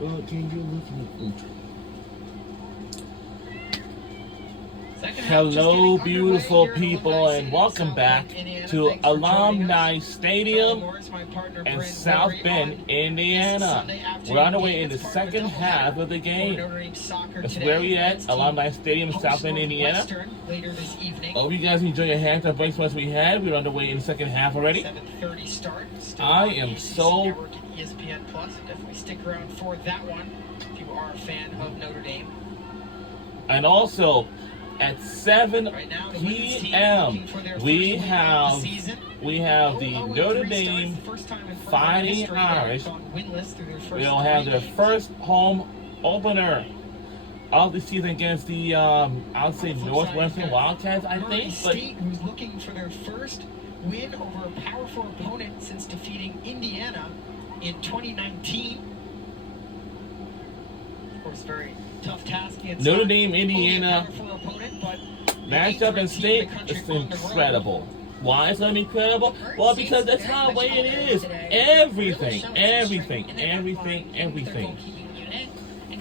Can you look me? Hello, beautiful people, and welcome back to Alumni Stadium in South Bend, Indiana. We're on our way in the second half of the game. That's where we at, Alumni Stadium in South Bend, Indiana. Hope you guys enjoy your halftime breaks once we had. We're on the way in the second half already. I am so... ESPN Plus. Definitely stick around for that one if you are a fan of Notre Dame. And also, at 7 p.m. we have the Notre Dame Fighting Irish. We'll have their first home opener of the season against the I'll say Northwestern Wildcats, I think. State, who's looking for their first win over a powerful opponent since defeating Indiana in 2019. Of course, very tough task against Notre Dame, Indiana opponent, but matchup in state is incredible. Why is that incredible? Well, because that's not the way it is. Everything. And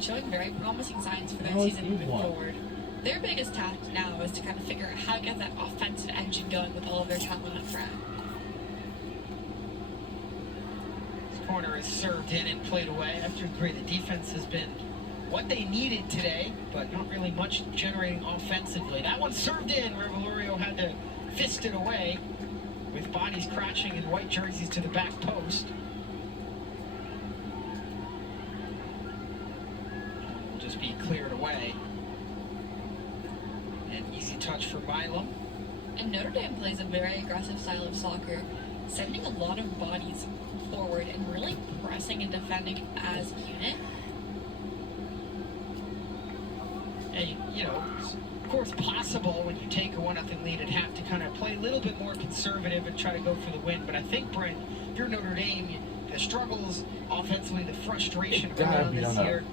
showing very promising signs for their season moving forward. Their biggest task now is to kind of figure out how to get that offensive engine going with all of their talent up front. This corner is served in and played away. I have to agree, the defense has been what they needed today, but not really much generating offensively. That one served in. Revelorio had to fist it away with bodies crashing in white jerseys to the back post. Will just be cleared away. An easy touch for Milam. And Notre Dame plays a very aggressive style of soccer, sending a lot of bodies forward and really pressing and defending as a unit. And, you know, it's of course possible when you take a 1-0 lead at half to kind of play a little bit more conservative and try to go for the win. But I think, Brent, if you're Notre Dame, the struggles offensively, the frustration early on this year,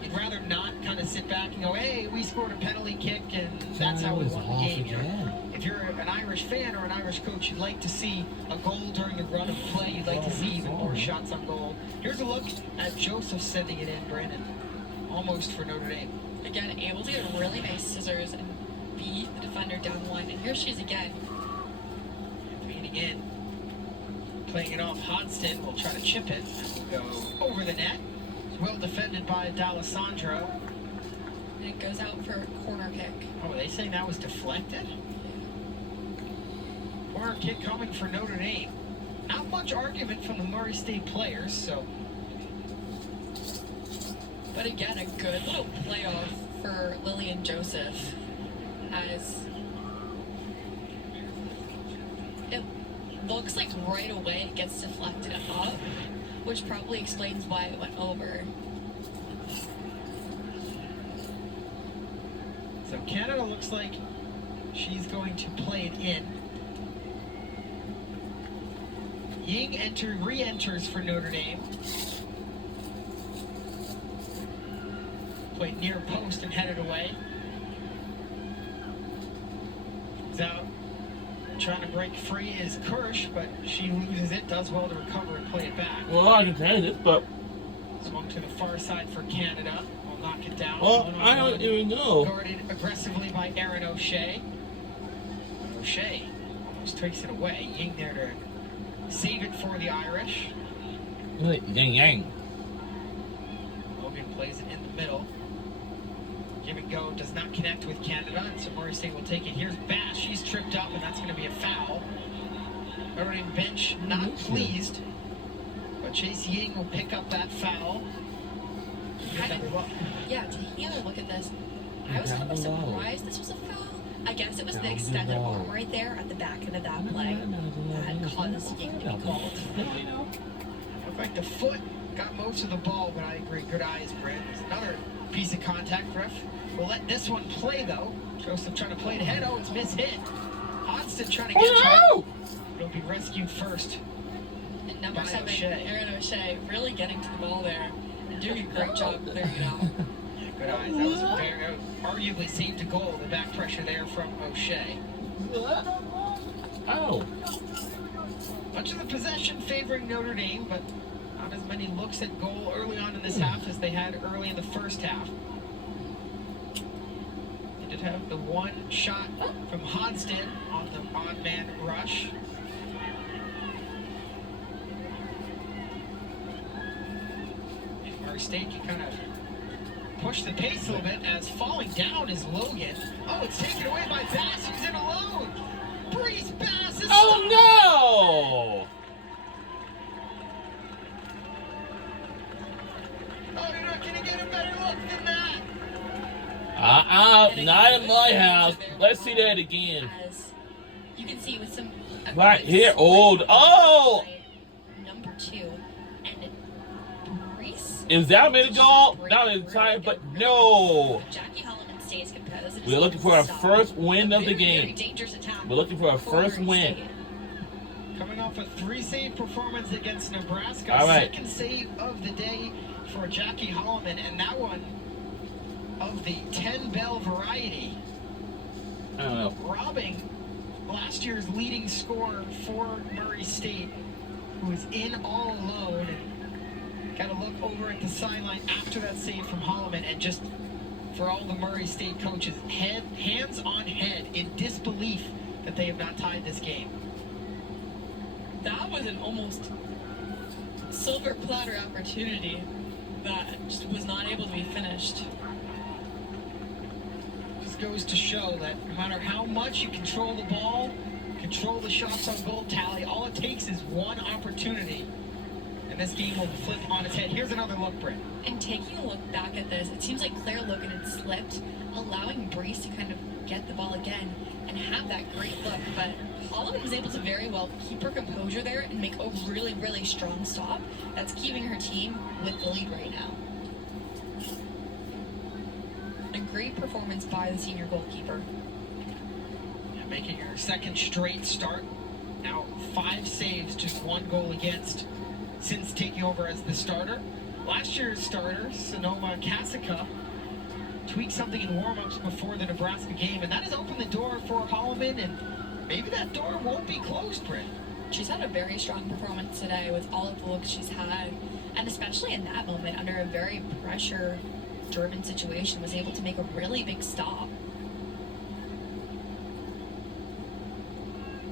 you'd rather not kind of sit back and go, hey, we scored a penalty kick and that's how we won the game. If you're an Irish fan or an Irish coach, you'd like to see a goal during a run of play. You'd like to see even more shots on goal. Here's a look at Joseph sending it in, Brandon, almost for Notre Dame. Again, able to get really nice scissors and beat the defender down the line. And here she is again. Feeding in. Playing it off. Hodgson will try to chip it. Go over the net. It's well defended by D'Alessandro. And it goes out for a corner kick. Oh, are they saying that was deflected? Corner kick coming for Notre Dame. Not much argument from the Murray State players, so... But again, a good little playoff for Lillian Joseph, as it looks like right away it gets deflected up, which probably explains why it went over. So Canada looks like she's going to play it in. Ying re-enters for Notre Dame. Played near post and headed away. Comes out. Trying to break free is Kirsch, but she loses it. Does well to recover and play it back. Well, I can take it, but... Swung to the far side for Canada. Will knock it down. Well, I don't even know. Guarded aggressively by Aaron O'Shea. O'Shea almost takes it away. Ying there to save it for the Irish. Yang. Logan plays it in the middle. Give and go does not connect with Canada, and so Murray State will take it. Here's Bash. She's tripped up, and that's going to be a foul. Notre Dame bench not pleased, but Chase Ying will pick up that foul. Taking another look at this, I was kind of surprised this was a foul. I guess it was the extended arm right there at the back end of that play that caused Ying to be called. Looked like the foot got most of the ball, but I agree. Good eyes, Brent. There's another piece of contact. Ref will let this one play, though. Joseph trying to play it ahead. Oh, it's mishit. Hodgson trying to get to it. It'll be rescued first. And number 7, Aaron O'Shea, really getting to the ball there and doing a great job clearing it out. Good eyes. That was arguably saved a goal. The back pressure there from O'Shea. Oh. Much of the possession favoring Notre Dame, but not as many looks at goal early on in this half as they had early in the first half. They did have the one shot from Hodgson on the odd man rush. And Murray State can kind of push the pace a little bit as falling down is Logan. Oh, it's taken away by Bass, who's in alone. Breeze Bass is Oh no! Oh, you're not gonna get a better look than that. Not in my house. Let's see that again. As you can see with some Right here. Oh! Number 2 and Reese. Is that made a goal? Not in time, but no. Jackie Holloman stays composed. We're looking for our first win of the Very game. dangerous attack. We're looking for our first for win. State. Coming off a 3-save performance against Nebraska. All right. Second save of the day for Jackie Holloman, and that one of the 10-bell variety. I don't know. Robbing last year's leading scorer for Murray State, who was in all alone, and got to look over at the sideline after that save from Holloman, and just for all the Murray State coaches, hands on head in disbelief that they have not tied this game. That was an almost silver platter opportunity that just was not able to be finished. Just goes to show that no matter how much you control the ball, control the shots on goal tally, all it takes is one opportunity, and this game will flip on its head. Here's another look, Britt. And taking a look back at this, it seems like Claire Logan had slipped, allowing Breeze to kind of get the ball again and have that great look. But Holloman was able to very well keep her composure there and make a really, really strong stop. That's keeping her team with the lead right now. A great performance by the senior goalkeeper. Yeah, making her second straight start. Now 5 saves, just 1 goal against since taking over as the starter. Last year's starter, Sonoma Cassica, tweaked something in warm-ups before the Nebraska game, and that has opened the door for Holloman, and maybe that door won't be closed, Britt. She's had a very strong performance today with all of the looks she's had, and especially in that moment under a very pressure-driven situation, was able to make a really big stop.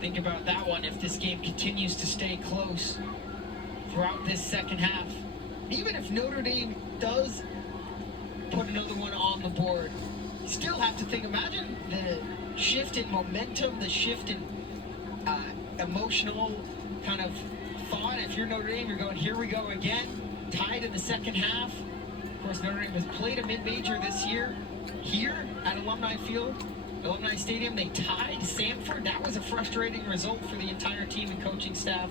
Think about that one if this game continues to stay close throughout this second half. Even if Notre Dame does put another one on the board, you still have to think, imagine the shift in momentum, the shift in emotional kind of thought. If you're Notre Dame, you're going, here we go again, tied in the second half. Of course, Notre Dame has played a mid-major this year here at Alumni Field, Alumni Stadium. They tied Samford. That was a frustrating result for the entire team and coaching staff.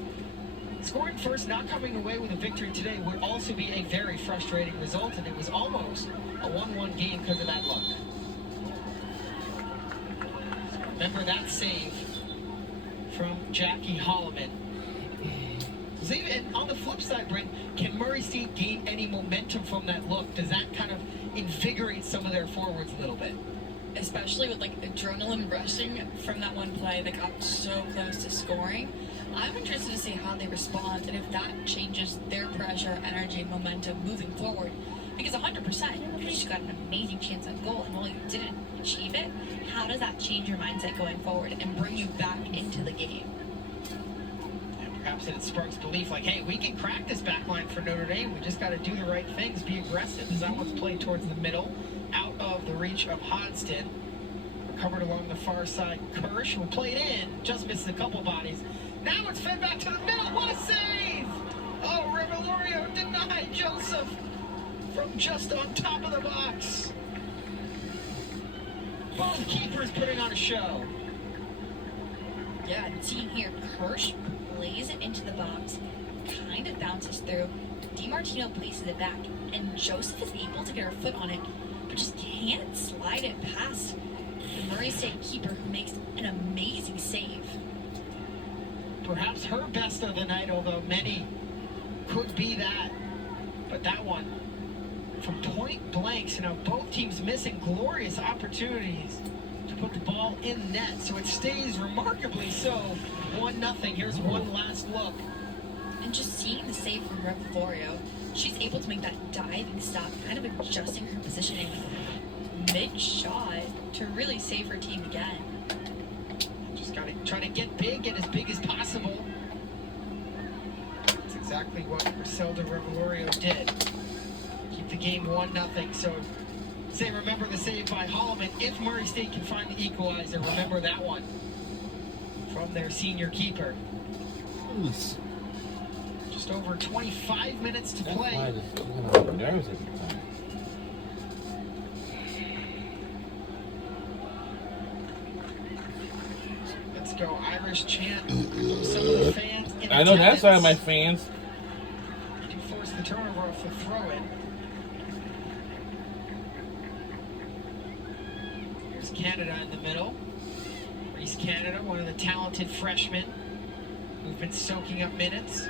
Scoring first, not coming away with a victory today would also be a very frustrating result, and it was almost a 1-1 game because of that luck. Remember that save from Jackie Holloman. And on the flip side, Brent, can Murray State gain any momentum from that look? Does that kind of invigorate some of their forwards a little bit? Especially with like adrenaline rushing from that one play that got so close to scoring. I'm interested to see how they respond and if that changes their pressure, energy, and momentum moving forward. Because 100%, because you got an amazing chance at goal and while you didn't achieve it, how does that change your mindset going forward and bring you back into the game? And perhaps it sparks belief like, hey, we can crack this back line for Notre Dame. We just got to do the right things, be aggressive. As that one's played towards the middle, out of the reach of Hodgson. Recovered along the far side. Kirsch will play it in, just misses a couple bodies. Now it's fed back to the middle. What a save! Oh, Revelorio denied Joseph from just on top of the box. Both keepers putting on a show. Yeah, and seeing here, Kirsch plays it into the box, kind of bounces through. DiMartino places it back, and Joseph is able to get her foot on it, but just can't slide it past the Murray State keeper, who makes an amazing save. Perhaps her best of the night, although many could be that. But that one, from point blank, so now both teams missing glorious opportunities to put the ball in net. So it stays remarkably so, 1-0. Here's one last look. And just seeing the save from Revivorio, she's able to make that diving stop, kind of adjusting her positioning mid-shot to really save her team again. Just got to try to get as big as possible. That's exactly what Griselda Revivorio did. Keep the game 1-0. So, say remember the save by Holloman. If Murray State can find the equalizer, remember that one from their senior keeper. Oops. Just over 25 minutes to play. That's why I just feel nervous every time. Let's go Irish chant from some of the fans. I know that's why my fans. You force the turnover off the throw-in. Here's Canada in the middle. Reese Canada, one of the talented freshmen who've been soaking up minutes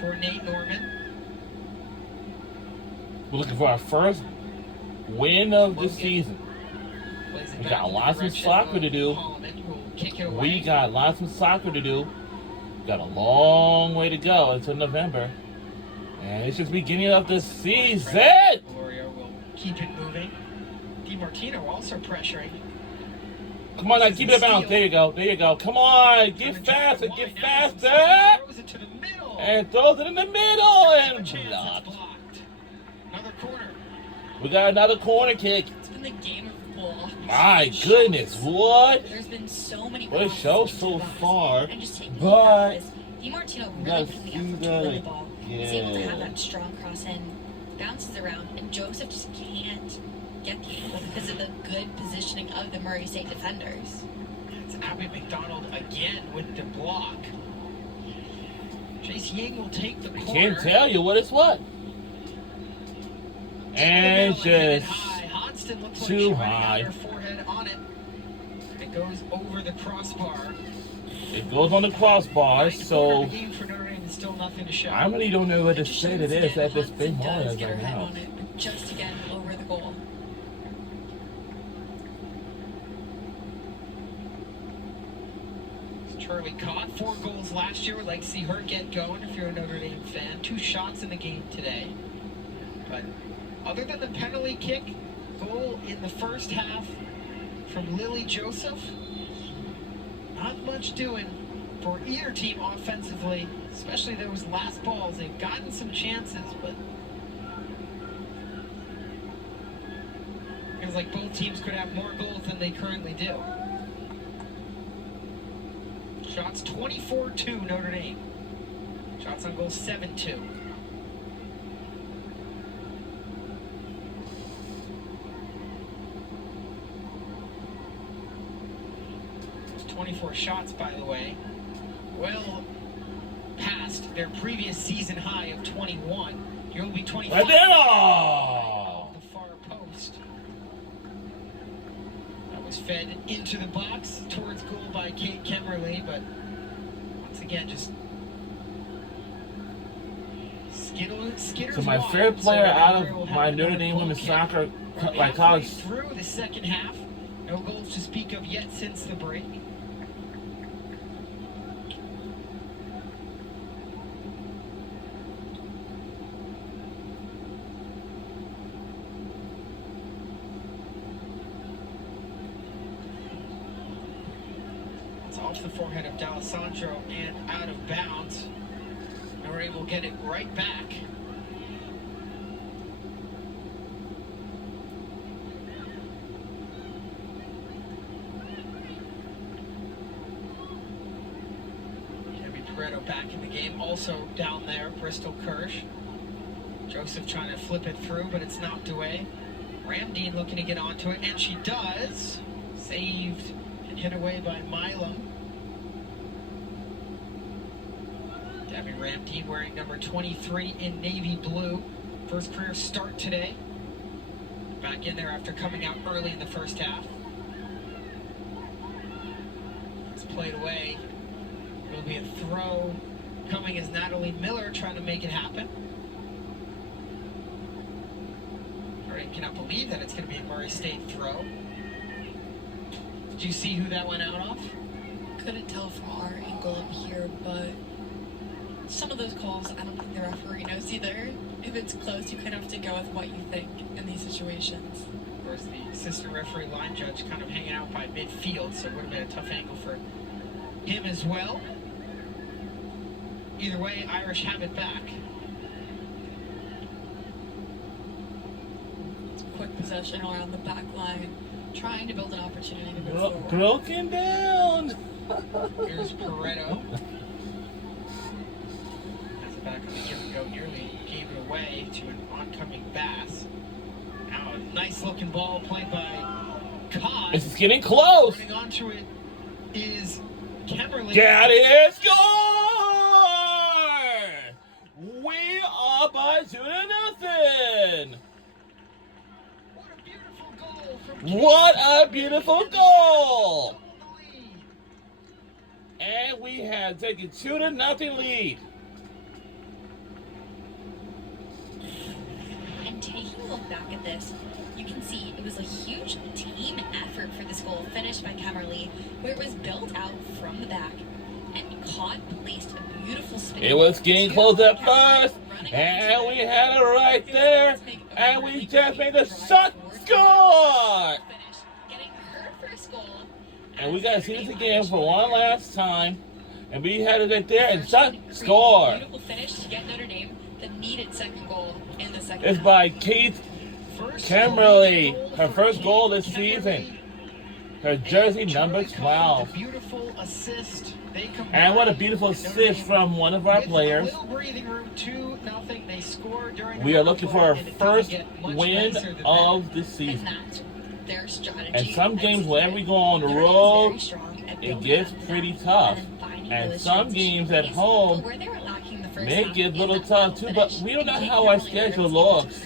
for Nate Norman. We're looking for our first win of the season. Plays it We back got in the lots of direction soccer of to do. Holloman, who will kick it away. We got lots of soccer to do. Got a long way to go until November. And it's just beginning of the season. Gloria will keep it moving. DiMartino also pressuring. Come on, now, keep it bounce. There you go. There you go. Come on. Get faster. Get faster. Throws it to the middle. And throws it in the middle. And Chance, blocked. it's blocked. Another corner. We got another corner kick. It's been the game of blocks. My goodness. What? There's been so many What a blocks show to so the box. far. And just taking But this, DiMartino you really gotta putting the see effort to that, win the ball. He's able to yeah. have that strong cross in, bounces around, and Joseph just can't get the angle because of the good positioning of the Murray State defenders. It's Abby McDonald again with the block. Chase Ying will take the corner. Can't tell you what it's what. And just Hodgson looks too like she high. might have her forehead on it. It goes over the crossbar. it goes on the crossbar. Ninth quarter So of the game for Notre Dame is still nothing to show. I really don't know what to It just say to shows this again at this big Hudson moment does get her right head now. on it, but just to get over the goal. Charlie caught 4 goals last year. Would like to see her get going if you're a Notre Dame fan. 2 shots in the game today. But other than the penalty kick, goal in the first half from Lily Joseph, not much doing for either team offensively, especially those last balls. They've gotten some chances, but feels like both teams could have more goals than they currently do. Shots 24-2 Notre Dame. Shots on goal 7-2. Those 24 shots, by the way, well past their previous season high of 21. Here will be 25. Right there! Oh! The far post. That was fed into the box towards goal by Kate Kemmerly, but once again, just skitters So my wide. favorite player So out Murray will of have my another Notre Dame goal women's kick. soccer, We're like halfway college. through the second half. No goals to speak of yet since the break. It's off the forehead of D'Alessandro and out of bounds. Murray will get it right back. Pareto back in the game. Also down there, Bristol Kirsch. Joseph trying to flip it through, but it's knocked away. Ramdeen looking to get onto it, and she does. Saved and hit away by Milam. Debbie Ramdeen wearing number 23 in navy blue. First career start today. Back in there after coming out early in the first half. It's played away. It'll be a throw coming as Natalie Miller trying to make it happen. I cannot believe that it's going to be a Murray State throw. Did you see who that went out off? Couldn't tell from our angle up here, but some of those calls, I don't think the referee knows either. If it's close, you kind of have to go with what you think in these situations. Of course, the assistant referee line judge kind of hanging out by midfield, so it would have been a tough angle for him as well. Either way, Irish have it back. It's a quick possession around the back line, trying to build an opportunity to move forward. Broken down. Here's Pareto. As the back of the give and go nearly gave it away to an oncoming Bass. Now a nice looking ball played by Codd. This is getting close. Running onto it is Kemmerly. Got it! Score! We are by 2-0. What a beautiful goal! And we have taken 2-0 lead. And taking a look back at this, you can see it was a huge team effort for this goal finished by Kemmerly, where it was built out from the back. And Codd placed a beautiful spin. It was getting close at first, and we had it right there, and we just made the shot. Score! Getting her first goal. And we gotta see this again for one last time. And we had it right there and shot. Score! Beautiful finish to get Notre Dame the needed second goal in the second It's half. by Keith Kemmerly. Her first goal this season. Her jersey number 12. Beautiful assist. And what a beautiful assist from one of our players. We are looking for our first win of the season. Their strategy. And some games, whenever we go on the road, it gets pretty tough. And some games at home may get a little tough too, but we don't know how our schedule looks.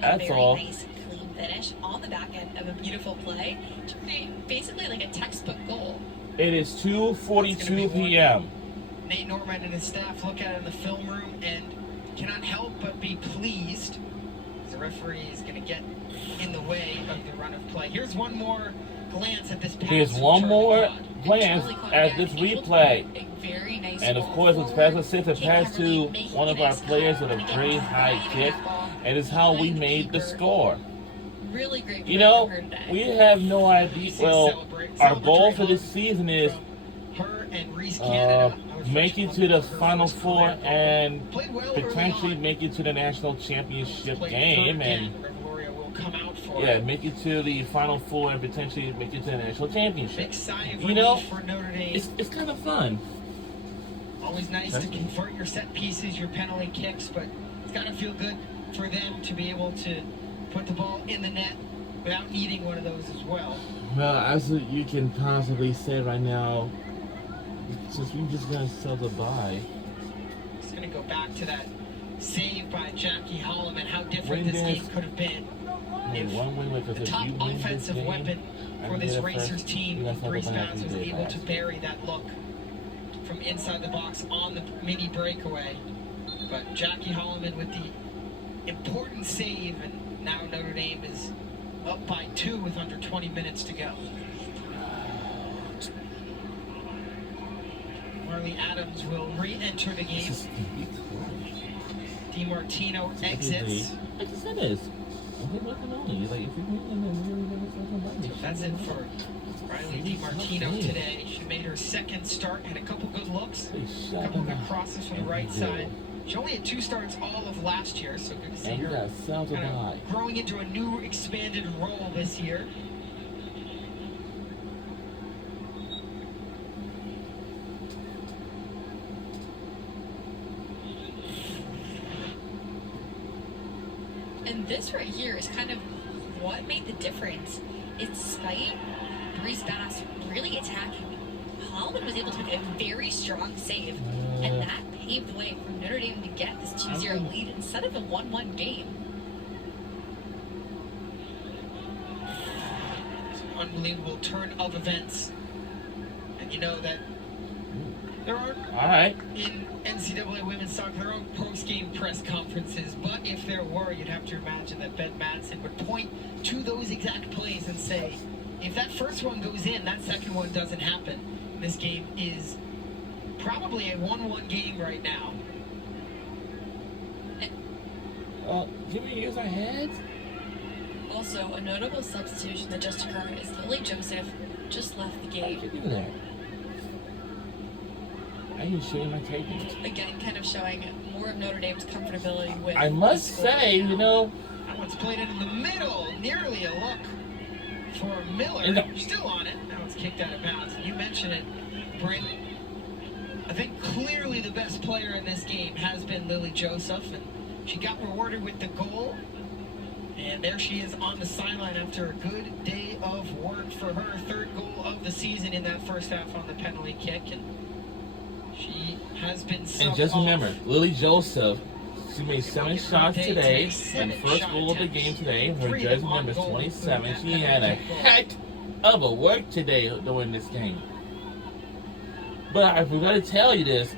That's all. Nice, clean finish on the back end of a beautiful play to create basically like a textbook goal. It is 2:42 p.m. Nate Norman and his staff look at it in the film room and cannot help but be pleased. The referee is going to get in the way of the run of play. Here's one more glance at this pass. Here's one more glance at this replay. And of course, it's pass assist, a pass to one of our players with a very high kick. And it's how we made the score. Really great. You know, we have no idea. Well, our goal for this season is make it to the Final Four and potentially make it to the national championship game. And yeah, make it to the Final Four and potentially make it to the national championship. You know, it's kind of fun. Always nice to convert your set pieces, your penalty kicks, but it's got to feel good for them to be able to put the ball in the net without needing one of those as well. Well, as you can possibly say right now, we're just going to sell the bye. Just going to go back to that save by Jackie Holloman, how different this game could have been. If the top offensive weapon for this Racers team, Breeze Bass, was able to bury that look from inside the box on the mini breakaway. But Jackie Holloman with the important save, and now Notre Dame is up by 2 with under 20 minutes to go. Marley Adams will re-enter the game. DiMartino exits. It is. That's it for Riley DiMartino today. She made her second start, had a couple good looks, a couple good crosses from the right side. She only had 2 starts all of last year, so good to see her kind of growing into a new expanded role this year. And this right here is kind of what made the difference. Despite Breeze Bass really attacking, Holland was able to make a very strong save, and that paved the way for Notre Dame to get this 2-0 lead instead of a 1-1 game. It's an unbelievable turn of events. And you know that there aren't, in NCAA women's soccer, there aren't post-game press conferences, but if there were, you'd have to imagine that Ben Madsen would point to those exact plays and say, if that first one goes in, that second one doesn't happen. This game is probably a 1-1 game right now. Can we use our heads? Also, a notable substitution that just occurred is Lily Joseph just left the How did game. you do that? Are you shooting my taping? Again, kind of showing more of Notre Dame's comfortability with. I must the score say, right you now. know, That one's played in the middle. Nearly a look for Miller. No. Still on it. Now it's kicked out of bounds. You mentioned it, Brent. I think clearly the best player in this game has been Lily Joseph, and she got rewarded with the goal. And there she is on the sideline after a good day of work for her. Third goal of the season in that first half on the penalty kick. And she has been subbed and just off. remember, Lily Joseph, she made 7 shots today, and Seven first shot goal of the attempts. game today. Her Three of jersey them on number is goal, 27. including She that had a penalty kick. heck of a work today during this game. But I forgot to tell you this.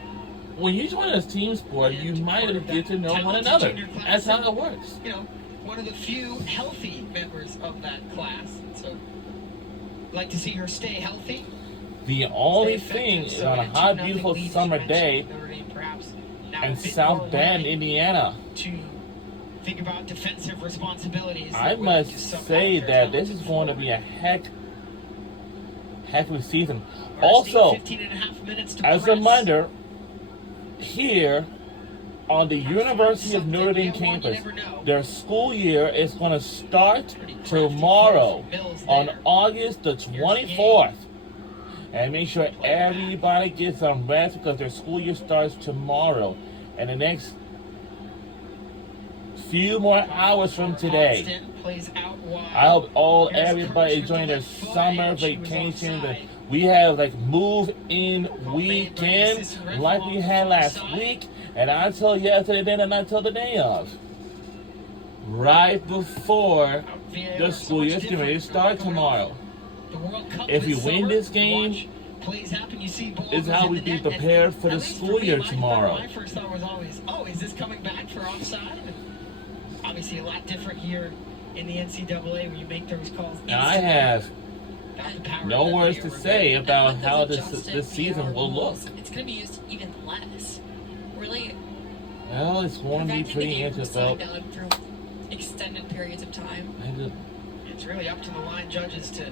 When you join a team sport, you might get to know one another. That's how it works. You know, one of the few healthy members of that class. So, like to see her stay healthy. The only stay thing effective. is So on a in a hot, 2-0 beautiful lead, summer you day mentioned Notre Dame perhaps now in a bit South more Bend, willing Indiana, to think about defensive responsibilities. I They're willing must to sub say out that their this is talented going to forward. be a heck of a season. Varsity, Also, 15 and a half minutes to as a press. reminder, here on the University of Notre Dame Something, yeah, one you campus, never know. their school year is going to start Pretty crafty tomorrow play from Mills on there. August the Here's the 24th. And make sure Play it back. everybody gets some rest because their school year starts tomorrow. And the next few more hours from today. Hodgson plays out wide. I hope Here's everybody Kirsch enjoying with their the left foot, summer and she was vacations. offside. And we have like move-in made by the weekend assistant ref like on we the had far last side. week. And until yesterday and until the day of. Right before VAR the is so school much year is getting ready to different. start Going tomorrow. The World Cup If we this win summer, this you game, watch plays happen, you see balls is how in we the be net, and prepared for at the least school me, year my tomorrow. first thought was always, oh, is this coming back for offside? And obviously a lot different here in the NCAA when you make those calls. Now I have Without the power no of words the to VAR. say And about with how those this adjusted season VAR will look. rules, It's going to be used even less. Really Well, it's going to be preventing the pretty game from slowing interesting. down through extended periods of time. It's really up to the line judges to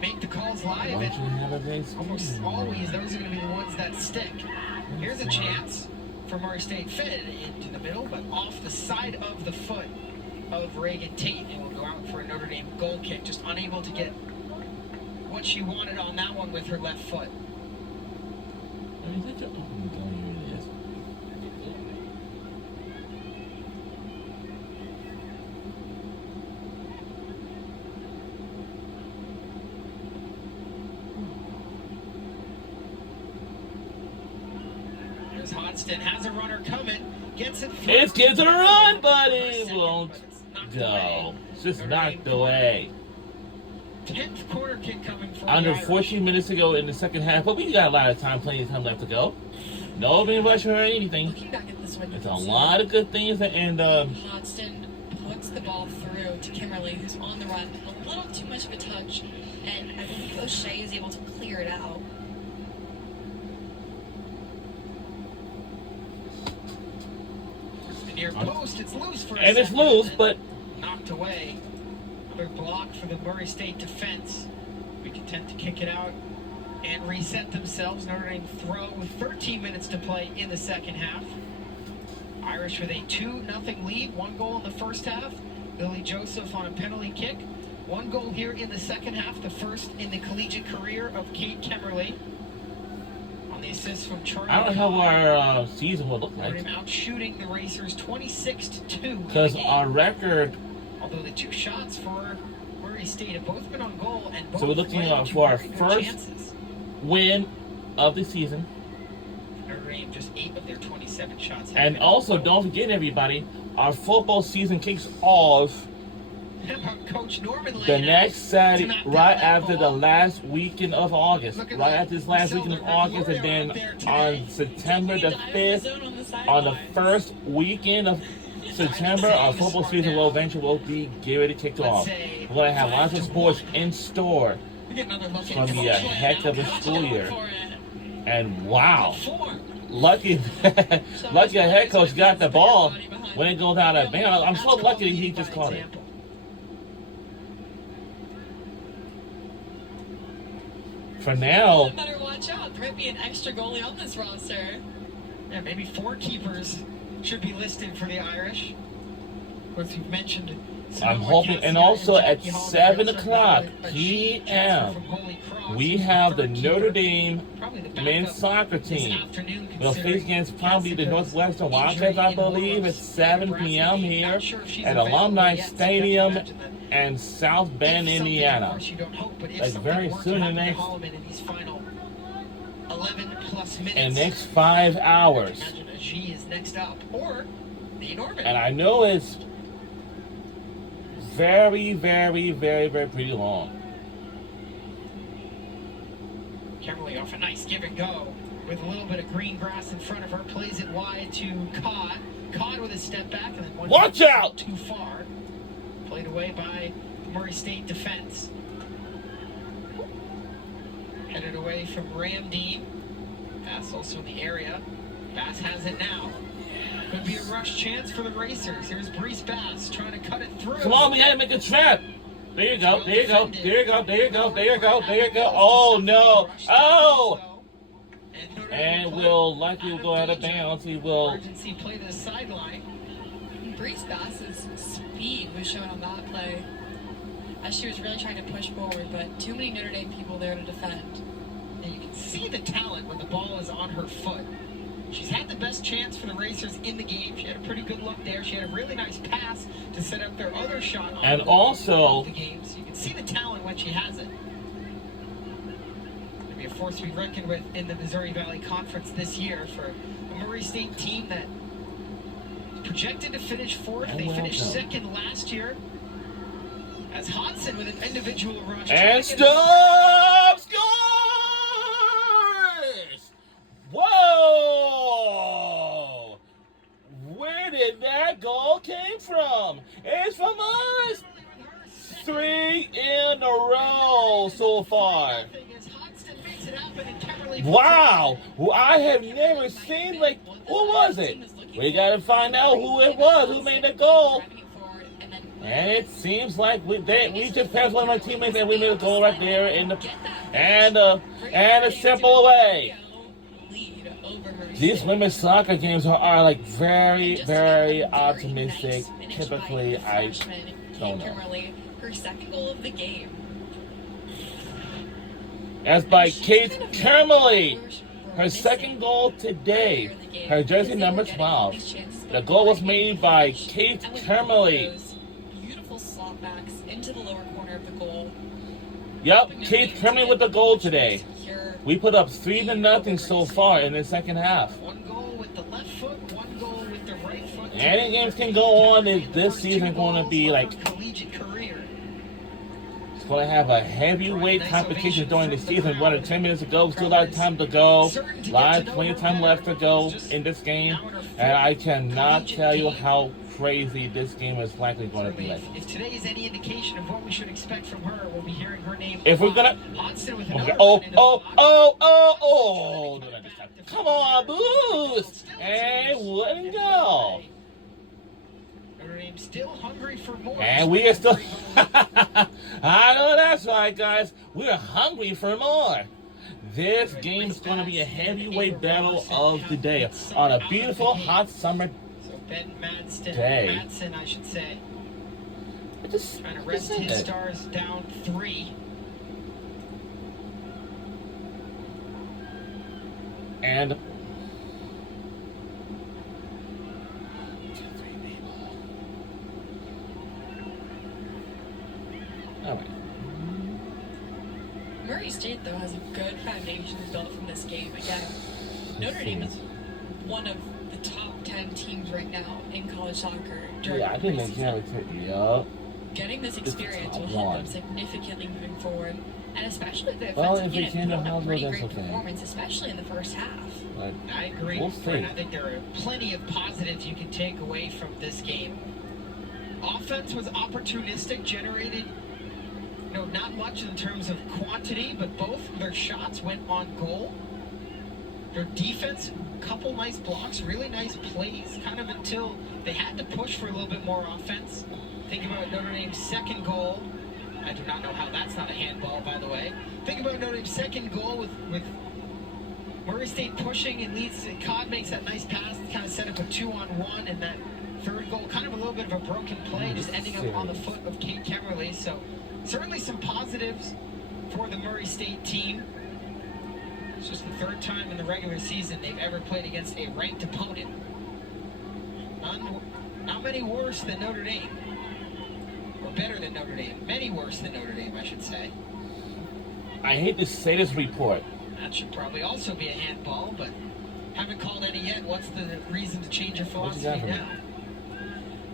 make the calls live, Why don't you and have a great almost season? always those are going to be the ones that stick. Here's a chance for Murray State, fed into the middle, but off the side of the foot of Reagan Tate, and will go out for a Notre Dame goal kick. Just unable to get what she wanted on that one with her left foot. I mean, let your open go here it is. There's Hodgson, has a runner coming, gets it. It's get to the run, buddy. Won't Knocked go. away. It's just Notre knocked Dame away. 10th corner kick coming for Under the Irish. 14 minutes to go in the second half, but we got a lot of time, plenty of time left to go. No being rush or anything. Looking back at this one, you It's can a see lot of good things, and Hodgson puts the ball through to Kimberly, who's on the run. A little too much of a touch, and I believe O'Shea is able to clear it out. The near post, it's loose for a and it's second, loose, and but knocked away. Another block for the Murray State defense. We content to kick it out and reset themselves. Notre Dame throw with 13 minutes to play in the second half. Irish with a 2-0 lead. 1 goal in the first half. Lily Joseph on a penalty kick. 1 goal here in the second half, the first in the collegiate career of Kate Kemmerly. On the assist from Charlie. I don't know how our season will look Notre like. Dame out shooting the Racers 26-2. Because our record, Although the 2 shots for Murray State have both been on goal and both So we're looking led to for our very good first- chances. win of the season. Notre Dame just 8 of their 27 shots. have And been also, on goal. don't forget, everybody, our football season kicks off How about Coach Norman the laying next out Saturday, to knock down right that after the ball? last weekend of August. Look at Right that. after this last We weekend of saw the August, and Gloria then out there on today. September the Taking a dive in 5th, zone on the on the sidelines. first weekend of September, our football season will eventually be get ready to kick Let's off. say We're going to have lots of 5-1. sports in store. We get another look It's gonna be a heck of a school year. For it. And wow, Four. lucky, lucky a head coach got the ball. when it goes out of bounds. I'm so lucky he just caught it. For now, better watch out. There might be an extra goalie on this roster. Yeah, maybe 4 keepers should be listed for the Irish. Of course, you've mentioned. I'm hoping, and also at 7 o'clock p.m., we have the Notre Dame men's soccer team. They'll face against probably the Northwestern Wildcats, I believe, at 7 p.m. here at Alumni Stadium in South Bend, Indiana. Like very soon in the next 5 hours. And I know it's very, very, very, very pretty long. Kimberly off a nice give and go with a little bit of green grass in front of her, plays it wide to Codd. Codd with a step back and then one watch out too far. Played away by Murray State defense. Headed away from Ramdean. Bass also in the area. Bass has it now. Could be a rush chance for the Racers. Here's Brees Bass trying to cut it through. Come on, we gotta make a trap. There you go, there you go, there you go, there you go, there you go, there you go. Oh no! Oh! And will likely go out of bounds. He will. Emergency play to the sideline. Brees Bass's speed was shown on that play, as she was really trying to push forward, but too many Notre Dame people there to defend. And you can see the talent when the ball is on her foot. She's had the best chance for the Racers in the game. She had a pretty good look there. She had a really nice pass to set up their other shot on and also the game. So you can see the talent when she has it. Going to be a force to be reckoned with in the Missouri Valley Conference this year for a Murray State team that projected to finish 4th. They finished 2nd last year. As Hodson with an individual rush. And stop! Scores! Whoa! Where did that goal came from? It's from us! 3 in a row so far. Wow! Well, I have never seen, like, who was it? We gotta find out who it was, who made the goal. And it seems like we just passed one of my teammates and we made a goal right there in the and a simple away. These women's soccer games are like very, very optimistic. Typically, I don't know. Her second goal of the game. As by Kate Kermley, her second goal today. Her jersey number 12. The goal was made by Kate Kermley. Beautiful slot backs into the lower corner of the goal. Yep, Kate Kermley with the goal today. We put up 3-0 so far in the second half. One goal with the left foot, one goal with the right foot. Any games can go on. This season going to be like collegiate career. It's going to have a heavyweight competition during the season. What, 10 minutes to go, still a lot of time to go. Plenty of time left to go in this game. And I cannot tell you how crazy this game is likely going to be like. If today is any indication of what we should expect from her, we'll be hearing her name. If we're gonna, come on, boost, and wouldn't go. Notre Dame still hungry for more. And we are still. I know that's right, guys. We're hungry for more. This game is going to be a heavyweight battle of the day on a beautiful hot summer Ben day. Madsen, I should say. Just trying to rest his Stars down 3. And all right. Murray State, though, has a good foundation built from this game. Again, Notre Dame is one of the top 10 teams right now in college soccer. Yeah, I think they can. Yeah. Getting this experience will help them significantly moving forward, and especially if the offensive unit put up a pretty great okay. performance, especially in the first half. But I agree. We'll see. I think there are plenty of positives you can take away from this game. Offense was opportunistic, generated not much in terms of quantity, but both of their shots went on goal. Their defense, couple nice blocks, really nice plays, kind of until they had to push for a little bit more offense. Think about Notre Dame's second goal. I do not know how that's not a handball, by the way. Think about Notre Dame's second goal with Murray State pushing and leads. Codd makes that nice pass to kind of set up a 2-on-1, and that third goal, kind of a little bit of a broken play, just ending up on the foot of Kate Kemmerly. So certainly some positives for the Murray State team. It's just the third time in the regular season they've ever played against a ranked opponent. Not many worse than Notre Dame. Or better than Notre Dame. Many worse than Notre Dame, I should say. I hate to say this report. That should probably also be a handball, but haven't called any yet. What's the reason to change your philosophy now?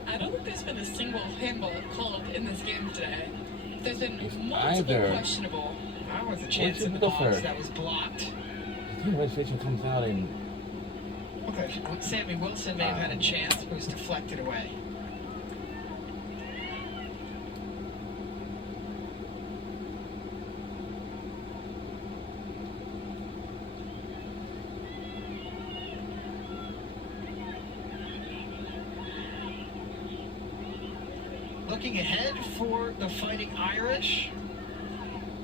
I don't think there's been a single handball called in this game today. There's been multiple either. Questionable. That was a chance in the box that was blocked. I think registration comes out in... Okay, Sammy Wilson may have had a chance, but was deflected away. Looking ahead for the Fighting Irish,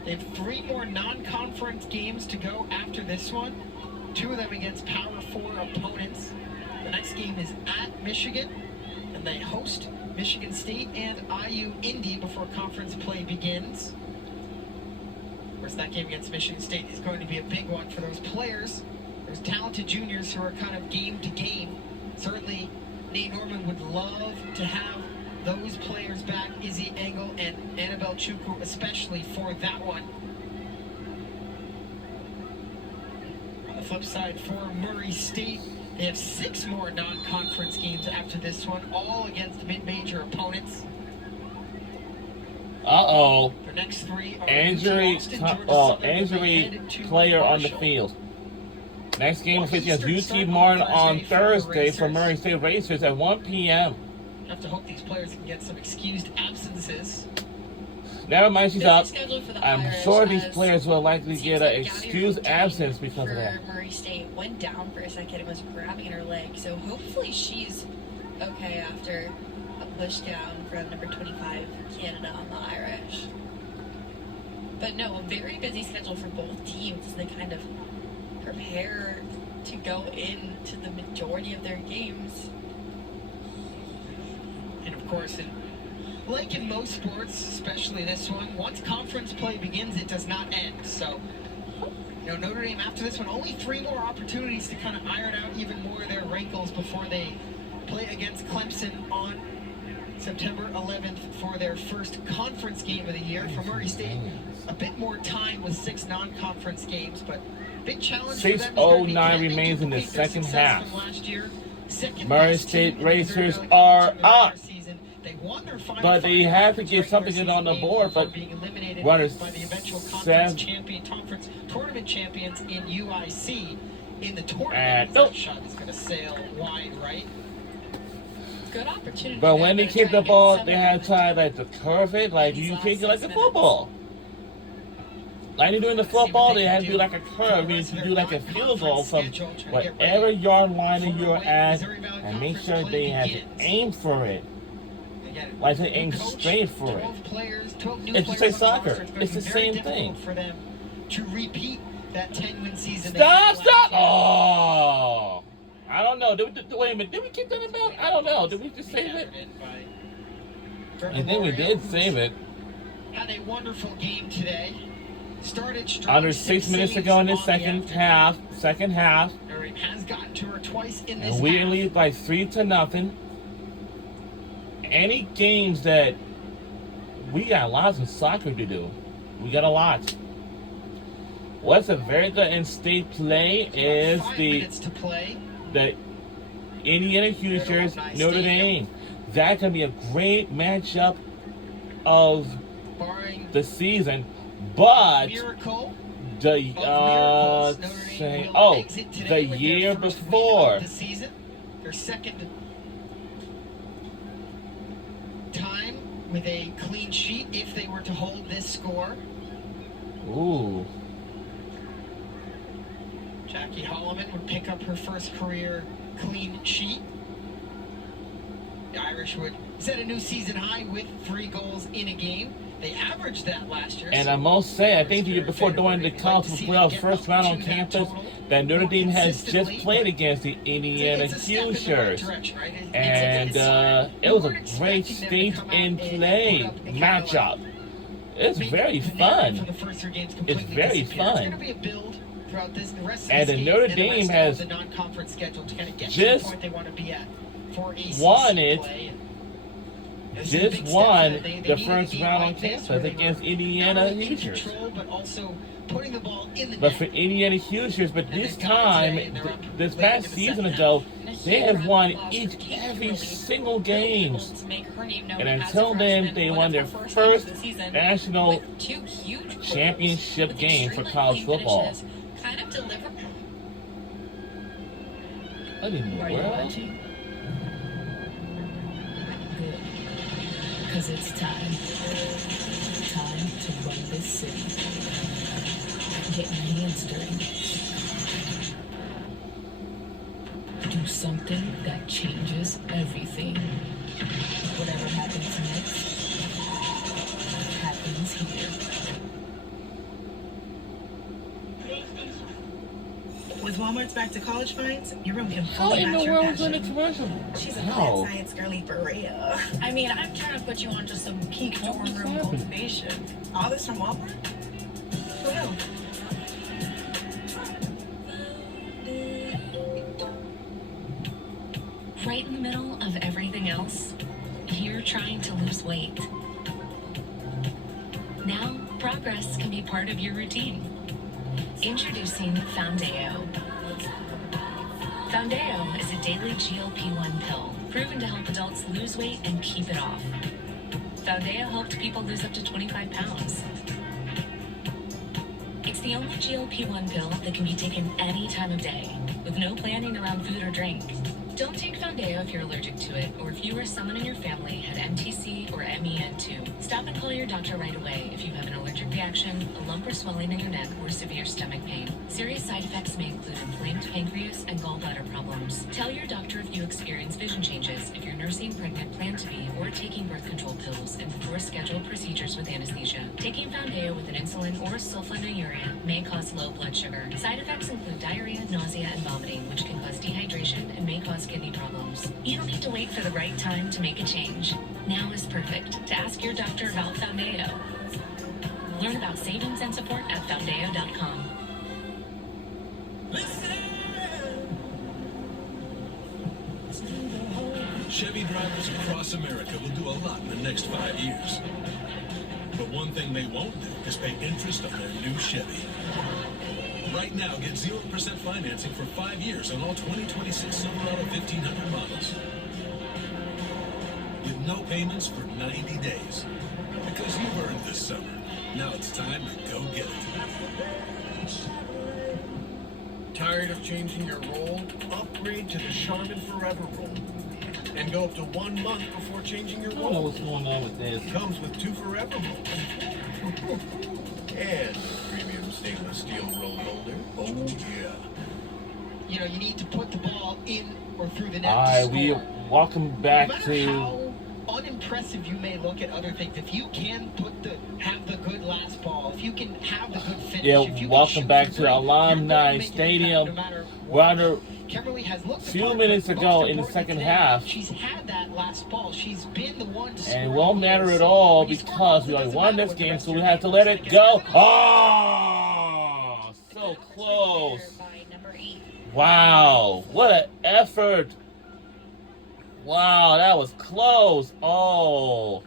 they have 3 more non-conference games to go after this one. 2 of them against Power 4 opponents. The next game is at Michigan, and they host Michigan State and IU Indy before conference play begins. Of course, that game against Michigan State is going to be a big one for those players, those talented juniors who are kind of game to game. Certainly, Nate Norman would love to have those players back, Izzy Engel and Annabelle Chukwu, especially for that one. On the flip side, for Murray State, they have 6 more non-conference games after this one, all against mid-major opponents. Uh-oh. The next 3 are Injury, Boston, Georgia Southern, injury player on the field. Next game is against UT Martin on Thursday for Murray State Racers at 1 p.m. Have to hope these players can get some excused absences. Never mind, she's up. I'm Irish sure these players will likely get an excused absence because of that. Murray State went down for a second and was grabbing at her leg, so hopefully she's okay after a push down from number 25 Canada on the Irish. But no, a very busy schedule for both teams as they kind of prepare to go into the majority of their games. And of course, like in most sports, especially this one, once conference play begins, it does not end. So, Notre Dame after this one, only 3 more opportunities to kind of iron out even more of their wrinkles before they play against Clemson on September 11th for their first conference game of the year. For Murray State, a bit more time with 6 non-conference games, but big challenge for them. 6:09 remains in the second half. Murray State Racers are up. But they have to get something on the board, but runners by the eventual conference tournament champions in UIC in the tournament. That shot is going to sail wide right. Good opportunity. But when they kick the ball, they have time like to curve it, like you kick it like a football. Like you do in the football, they have to do like a curve. You do like a field goal from whatever yard line you're at, and make sure they have to aim for it. Like they aim straight for it. It's just like soccer. It's the same thing. For them to repeat that 10-win season. Stop! Oh, I don't know. Wait a minute. Did we keep that about? I don't know. Did we just save it? I think we did save it. Had a wonderful game today. Started strong. Under 6 minutes to go in the second half. Notre Dame has gotten to her twice in this And we half. lead by 3-0. Any games that we got lots of soccer to do. We got a lot. What's a very good in-state play is the Indiana Hoosiers Notre Dame. That can be a great matchup of the season. But the year before, their second time with a clean sheet if they were to hold this score. ooh, Jackie Holloman would pick up her first career clean sheet. The Irish would set a new season high with 3 goals in a game. They averaged that last year. And I must say, I think the year before during the college football first round on campus, that Notre Dame has just played against the Indiana Hoosiers. And it was a great state in play matchup. It's very fun. It's very fun. And the Notre Dame has just won the first round on campus against Indiana Hoosiers. But for Indiana Hoosiers, but this time, this past season ago, they have won every single game. And until then, they won their first national championship game for college football. I didn't know where. Because it's time. Time to run this city. Get your hands dirty. Do something that changes everything. Whatever happens next, happens here. With Walmart's back to college finds, your room can How fully in match the your world was in passion. the commercial? She's a How? mad science girly for real. I mean, I'm trying to put you on to some peak dorm room cultivation. All this from Walmart? For real. Right in the middle of everything else, you're trying to lose weight. Now, progress can be part of your routine. Introducing Foundeo. Foundeo is a daily GLP-1 pill proven to help adults lose weight and keep it off. Foundeo helped people lose up to 25 pounds. It's the only GLP-1 pill that can be taken any time of day, with no planning around food or drink. Don't take Foundeo if you're allergic to it, or if you or someone in your family had MTC or MEN2. Stop and call your doctor right away if you have an allergic reaction, a lump or swelling in your neck, or severe stomach pain. Serious side effects may include inflamed pancreas and gallbladder problems. Tell your doctor if you experience vision changes, if you're nursing, pregnant, plan to be, or taking birth control pills, and before scheduled procedures with anesthesia. Taking Foundeo with an insulin or sulfonylurea may cause low blood sugar. Side effects include diarrhea, nausea, and vomiting, which can cause dehydration and may cause kidney problems. You don't need to wait for the right time to make a change. Now is perfect to ask your doctor about Foundeo. Learn about savings and support at Foundeo.com. Chevy drivers across America will do a lot in the next 5 years. But one thing they won't do is pay interest on their new Chevy. Right now, get 0% financing for 5 years on all 2026 Silverado 1500 models. With no payments for 90 days. Because you've earned this summer. Now it's time to go get it. Tired of changing your roll? Upgrade to the Charmin Forever roll. And go up to 1 month before changing your I don't know roll. what's going on with this. Comes with 2 Forever rolls. And a premium stainless steel roll holder. Oh yeah. You know, you need to put the ball in or through the net All to right, score. we welcome back No matter to. how unimpressive you may look at other things, if you can have the good last ball, if you can have the good finish, Yeah, if you can welcome shoot back from to three, Alumni you're going to make an impact Stadium. no matter We're what. under Kimberly has looked few the part, minutes but ago most in the importantly second today, half. She's had that last ball. She's been the one to score. And it won't matter goals. at all When you score because goals, we it only doesn't won matter this what the game, rest so of we your have to game let looks it like. go. It's Oh, so close. By number 8. Wow, what an effort. Wow, that was close. Oh.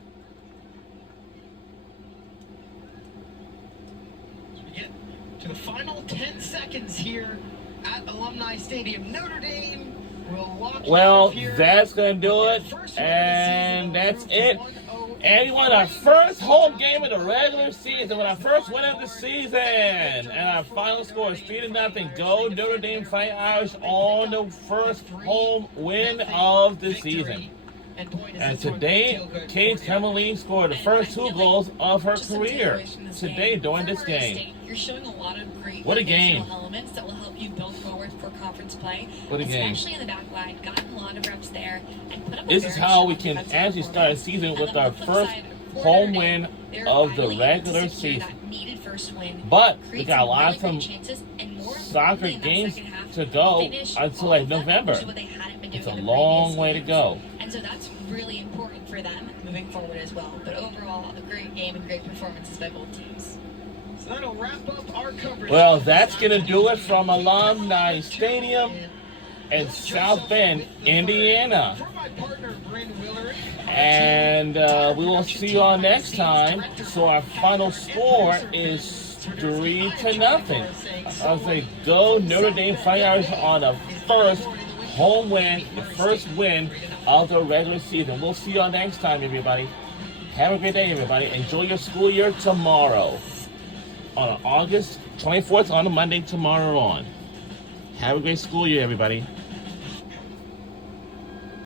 We get to the final 10 seconds here at Alumni Stadium. Notre Dame will walk Well, out here that's going to do with it. their first win of the And season. that's They'll it. move to 1-0. And we won our first home game of the regular season, with our first win of the season. And our final score is 3-0. Go Notre Dame Fighting Irish on the first home win of the season. And boy, does And this one today, feel good Kate for you. Emmeline scored the first 2 goals of her Just some career takeaways from this today game. during For this Florida game. State, you're showing a lot of great What a foundational game. elements that will help you build forward for conference play. What a game. Especially in the back line, gotten a lot of reps there, and put up a This is very how strong we can defensive actually start a performance. season And with then on our the flip first side, for home Notre win Dame, they're of the finally able to regular secure season. that needed first win, But we create got a some lot really of great chances, and more soccer importantly, in that games second half, to go finish until all like of them, November. which is what they hadn't been doing It's a in the long previous way to games. go. And so that's really important for them moving forward as well. But overall, a great game and great performances by both teams. So that'll wrap up our coverage. Well, that's going to do it from Alumni Stadium in South Bend, Indiana. For my partner, Bryn Willery, And we will see you all next time. So our final score is 3-0. I'll say go Notre Dame Fighting Irish on the first home win, the first win of the regular season. We'll see you all next time, everybody. Have a great day, everybody. Enjoy your school year tomorrow. On August 24th, on a Monday, tomorrow on. Have a great school year, everybody.